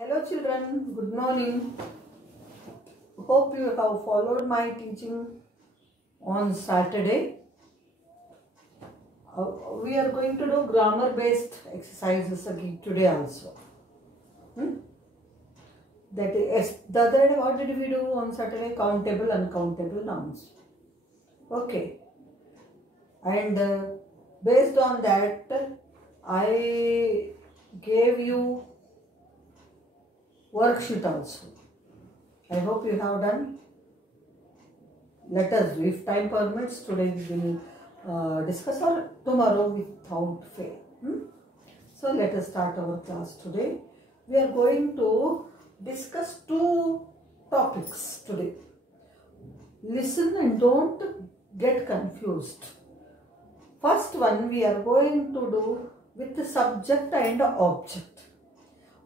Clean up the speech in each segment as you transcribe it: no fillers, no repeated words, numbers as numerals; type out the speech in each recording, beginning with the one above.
Hello children, good morning. Hope you have followed my teaching on Saturday. We are going to do grammar based exercises again today also. That is, the other day what did we do on Saturday? Countable, uncountable nouns. Okay. And based on that, I gave you worksheet also. I hope you have done. Let us do. If time permits, today we will discuss, or tomorrow without fail. So let us start our class today. We are going to discuss two topics today. Listen and don't get confused. First one we are going to do with the subject and object.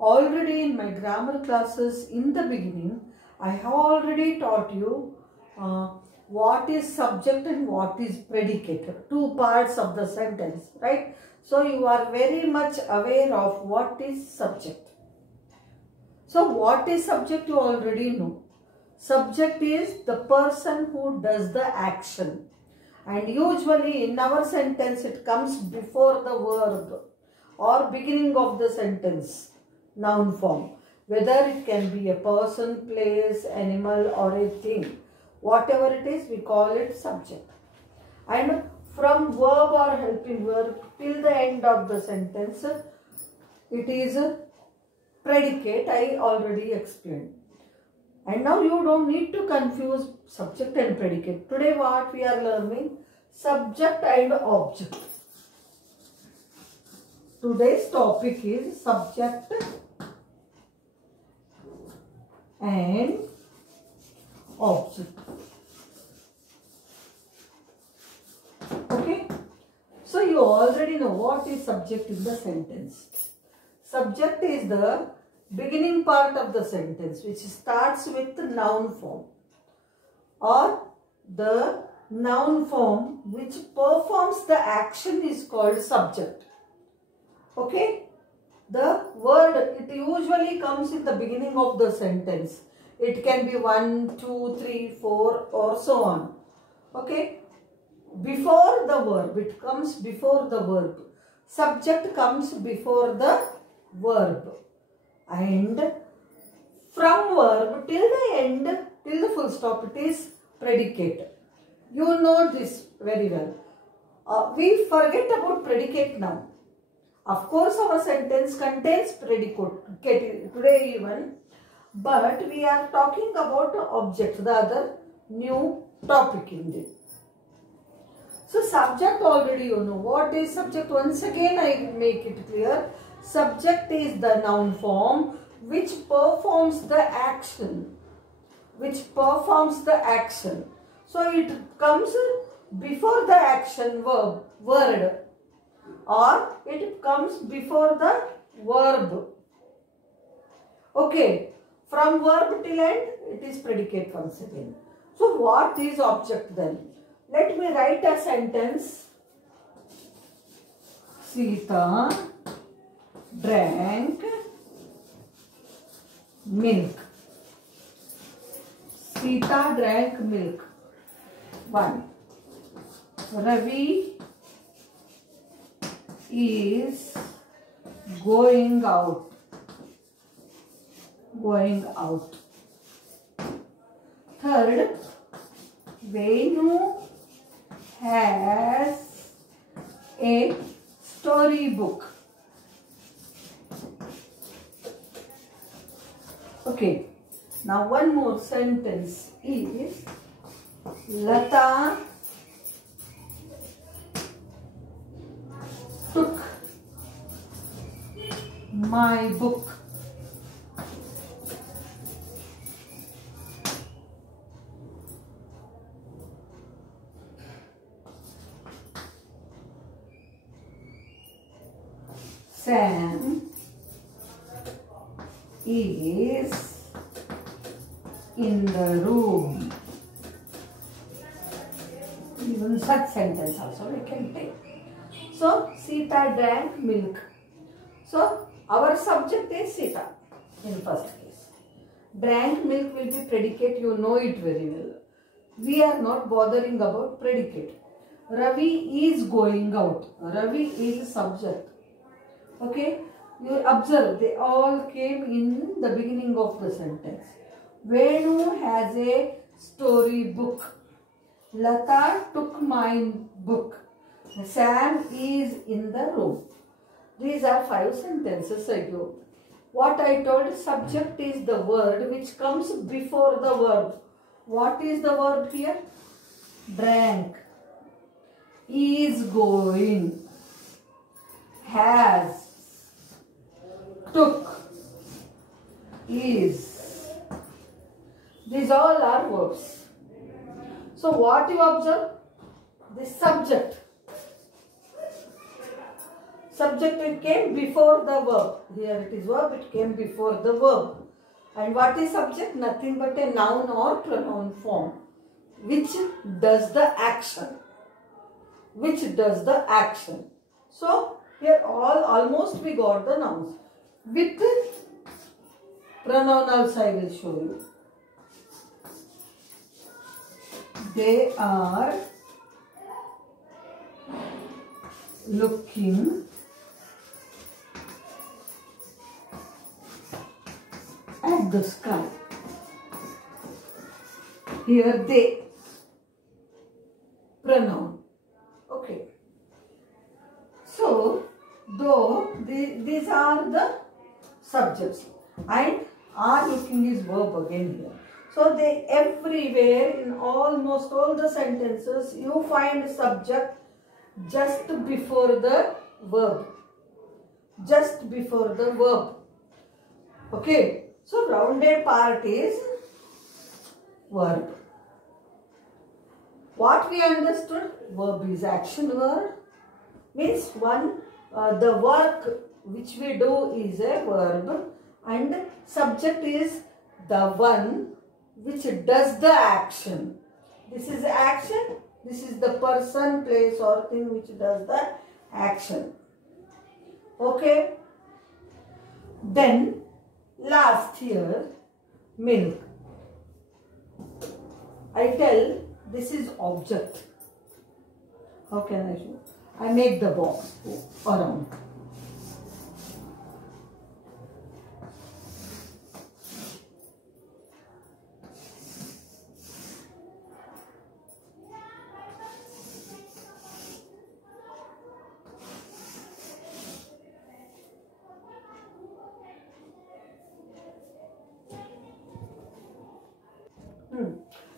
Already in my grammar classes in the beginning, I have already taught you what is subject and what is predicate, two parts of the sentence, right? So you are very much aware of what is subject. So what is subject you already know. Subject is the person who does the action, and usually in our sentence it comes before the verb or beginning of the sentence, noun form. Whether it can be a person, place, animal or a thing. Whatever it is, we call it subject. And from verb or helping verb till the end of the sentence, it is a predicate. I already explained. And now you don't need to confuse subject and predicate. Today what we are learning? Subject and object. Today's topic is subject and object. Okay. So you already know what is subject in the sentence. Subject is the beginning part of the sentence which starts with the noun form, or the noun form which performs the action is called subject. Okay. The word, it usually comes in the beginning of the sentence. It can be 1, 2, 3, 4 or so on. Okay. Before the verb, it comes before the verb. Subject comes before the verb. And from verb till the end, till the full stop, it is predicate. You know this very well. We forget about predicate now. Of course, our sentence contains predicate today even, but we are talking about object, the other new topic in this. So, subject already you know. What is subject? Once again I make it clear. Subject is the noun form which performs the action. So, it comes before the action word, or it comes before the verb. Okay. From verb till end, it is predicate once again. So, what is object then? Let me write a sentence. Sita drank milk. Sita drank milk. 1. Ravi is going out. Third, Venu has a storybook. Okay. Now one more sentence is Lata took my book. Sam is in the room. Even such sentence also we can take. So, Sita drank milk. So, our subject is Sita. in first case. Drank milk will be predicate, you know it very well. We are not bothering about predicate. Ravi is going out. Ravi is subject. Okay, you observe they all came in the beginning of the sentence. Venu has a story book. Lata took my book. Sam is in the room. These are 5 sentences ago. What I told, subject is the word which comes before the verb. What is the verb here? Drank. Is going. Has. Took. Is. These all are verbs. So what you observe? The subject. Subject, it came before the verb. Here it is verb, it came before the verb. And what is subject? Nothing but a noun or pronoun form which does the action. Which does the action. So here almost we got the nouns. With pronoun also I will show you. They are looking at the sky. Here they, pronoun. Okay. So, though these are the subjects and are looking is verb again here. So, they everywhere in almost all the sentences you find subject just before the verb. Just before the verb. Okay. So, rounded part is verb. What we understood? Verb is action word. Means the work which we do is a verb and subject is the one which does the action. This is action. This is the person, place or thing which does the action. Okay. Then last here, milk. I tell this is object. How can I show? I make the box around.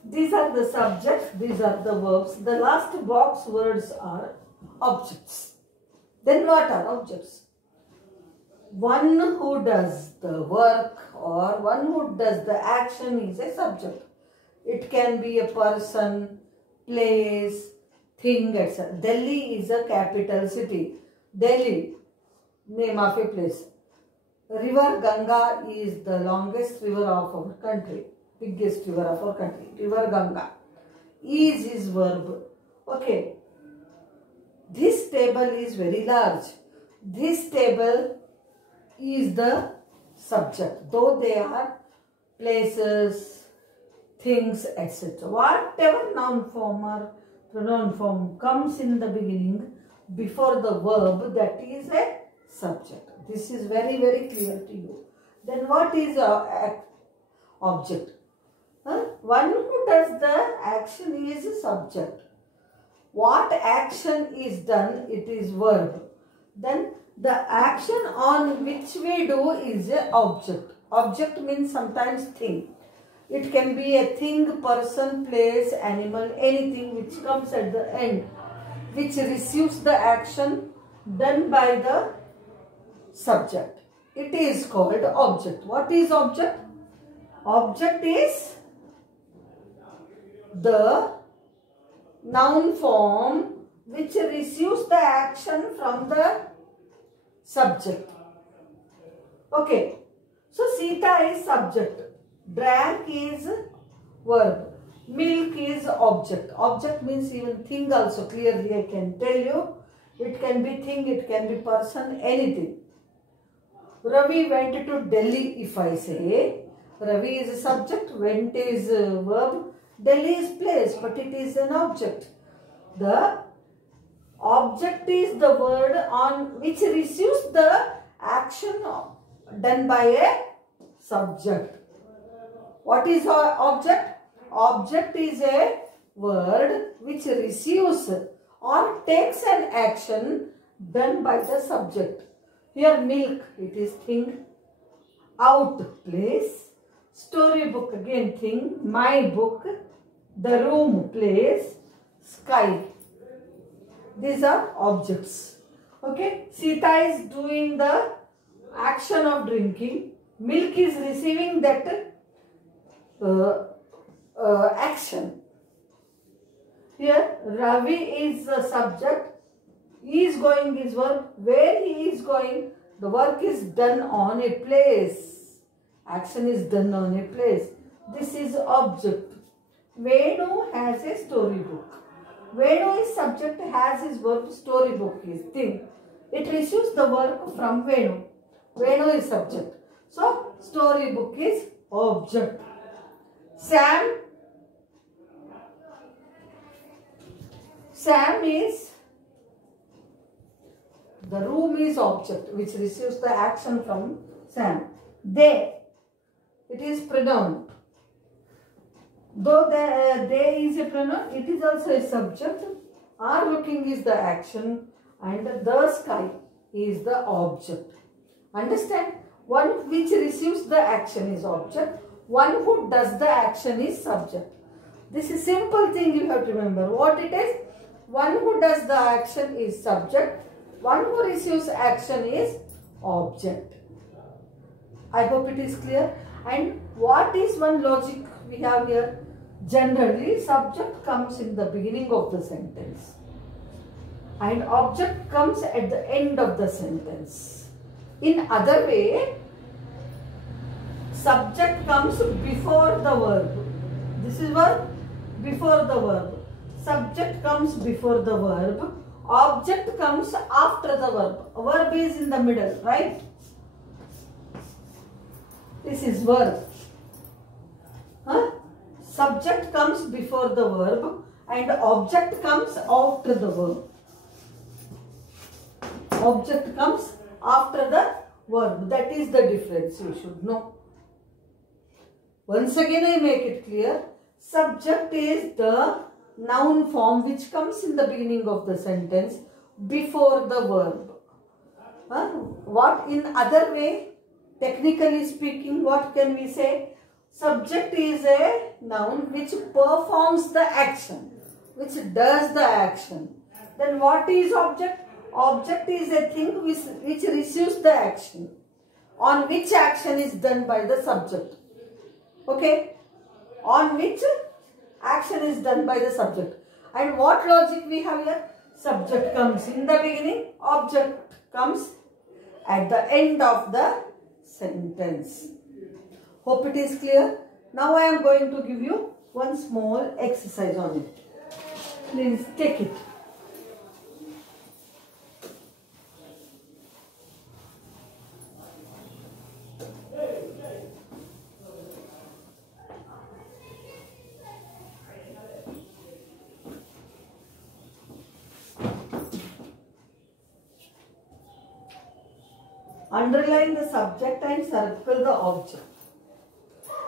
These are the subjects, these are the verbs. The last box words are objects. Then what are objects? One who does the work or one who does the action is a subject. It can be a person, place, thing, etc. Delhi is a capital city. Delhi, name of a place. River Ganga is the longest river of our country. Biggest river of our country, River Ganga. Is verb. Okay. This table is very large. This table is the subject. Though they are places, things, etc. Whatever noun form or pronoun form comes in the beginning before the verb, that is a subject. This is very, very clear to you. Then what is object? One who does the action is a subject. What action is done, it is verb. Then the action on which we do is a object. Object means sometimes thing. It can be a thing, person, place, animal, anything which comes at the end, which receives the action done by the subject. It is called object. What is object? Object is the noun form which receives the action from the subject. Okay. So, Sita is subject. Drank is verb. Milk is object. Object means even thing also. Clearly I can tell you. It can be thing, it can be person, anything. Ravi went to Delhi. If I say Ravi is a subject, went is a verb, Delhi is place, but it is an object. The object is the word on which receives the action done by a subject. What is our object? Object is a word which receives or takes an action done by the subject. Here milk, it is thing. Out, place. Storybook, again thing. My book. The room, place. Sky. These are objects. Okay. Sita is doing the action of drinking. Milk is receiving that action. Here Ravi is the subject. He is going his work. Where he is going, the work is done on a place. Action is done on a place. This is object. Venu has a storybook. Venu is subject, has his verb, storybook is thing. It receives the work from Venu. Venu is subject. So, storybook is object. Sam is, the room is object which receives the action from Sam. They, it is pronoun. Though they is a pronoun, it is also a subject. Are looking is the action and the sky is the object. Understand? One which receives the action is object. One who does the action is subject. This is simple thing you have to remember. What it is? One who does the action is subject. One who receives action is object. I hope it is clear. And what is one logic we have here? Generally, subject comes in the beginning of the sentence and object comes at the end of the sentence. In other way, subject comes before the verb. This is verb before the verb. Subject comes before the verb. Object comes after the verb. Verb is in the middle, right? This is verb. Subject comes before the verb and object comes after the verb. Object comes after the verb. That is the difference you should know. Once again I make it clear. Subject is the noun form which comes in the beginning of the sentence before the verb. What in other way, technically speaking, what can we say? Subject is a noun which performs the action, which does the action. Then what is object? Object is a thing which receives the action, on which action is done by the subject. Okay? On which action is done by the subject. And what logic we have here? Subject comes in the beginning, object comes at the end of the sentence. Hope it is clear. Now I am going to give you one small exercise on it. Please take it. Underline the subject and circle the object.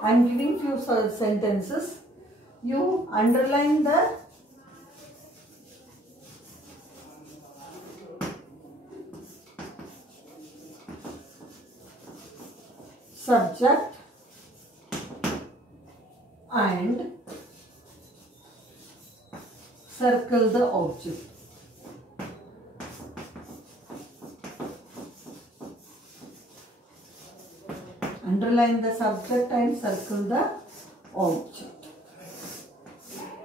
I am giving few sentences. You underline the subject and circle the object. Underline the subject and circle the object.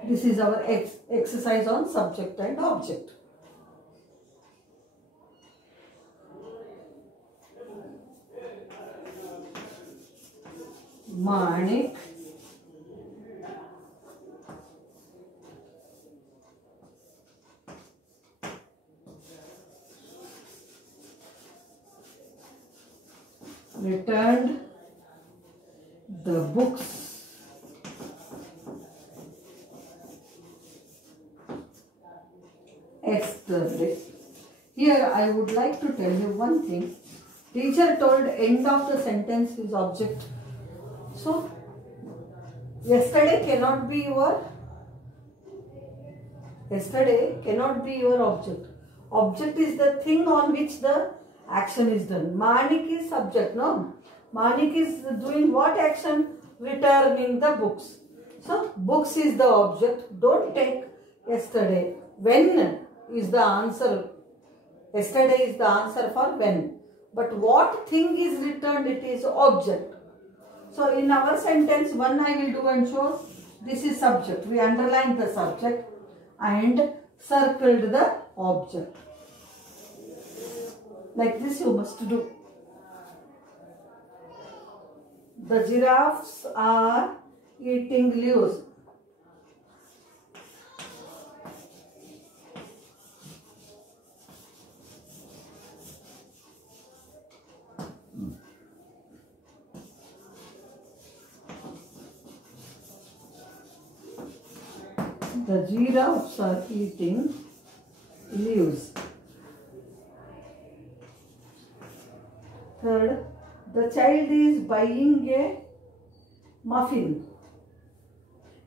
This is our exercise on subject and object. Manik the books yesterday. Here I would like to tell you one thing. Teacher told end of the sentence is object. So yesterday cannot be your object. Object is the thing on which the action is done. Manik is subject, no? Manik is doing what action? Returning the books. So books is the object. Don't take yesterday. When is the answer. Yesterday is the answer for when. But what thing is returned? It is object. So in our sentence, one I will do and show. This is subject. We underlined the subject and circled the object. Like this you must do. The giraffes are eating leaves. The giraffes are eating leaves. Third, the child is buying a muffin.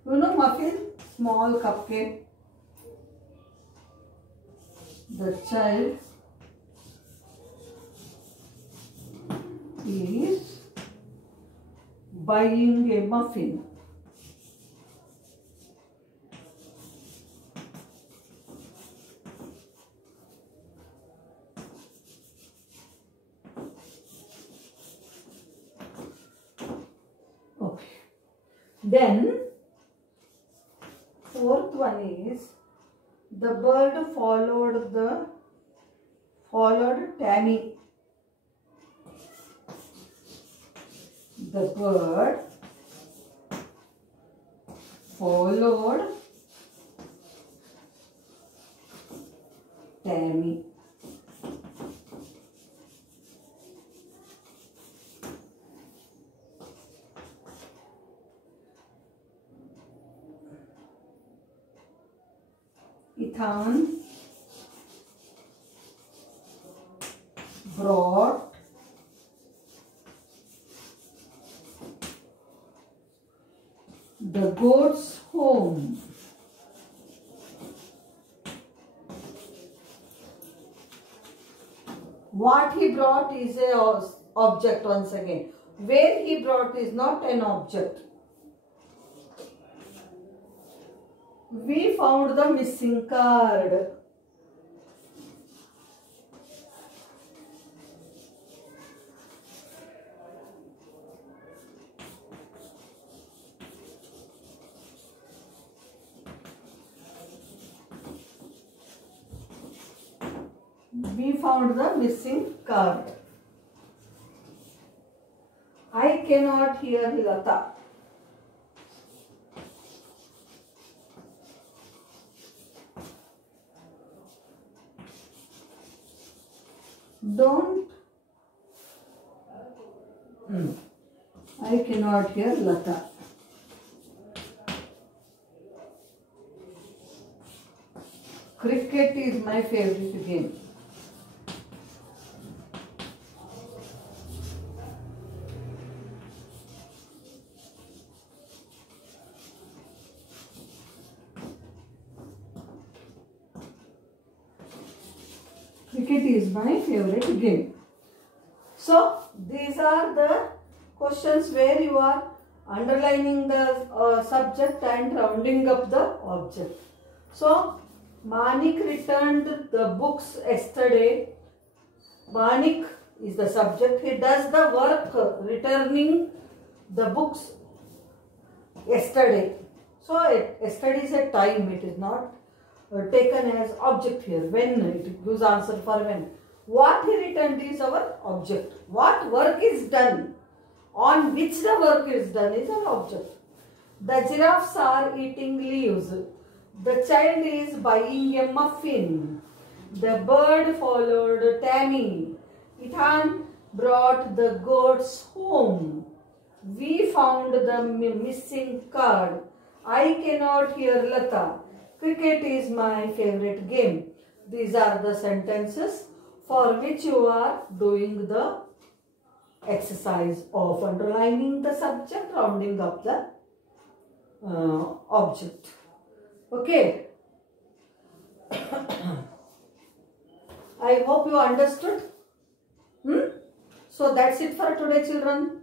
You know muffin? Small cupcake. The child is buying a muffin. Then, fourth one is the bird followed Tammy. The bird followed Tammy. Ethan brought the goats home. What he brought is an object once again. Where he brought is not an object. We found the missing card. We found the missing card. I cannot hear Lata. Don't. I cannot hear Lata. Cricket is my favorite game. Cricket is my favorite game. So, these are the questions where you are underlining the subject and rounding up the object. So, Manik returned the books yesterday. Manik is the subject. He does the work returning the books yesterday. So, yesterday is a time. It is not taken as object here. When, it gives answer for when. What he returned is our object. What work is done, on which the work is done, is our object. The giraffes are eating leaves. The child is buying a muffin. The bird followed Tammy. Ethan brought the goats home. We found the missing card. I cannot hear Lata. Cricket is my favorite game. These are the sentences for which you are doing the exercise of underlining the subject, rounding up the object. Okay. I hope you understood. So that's it for today, children.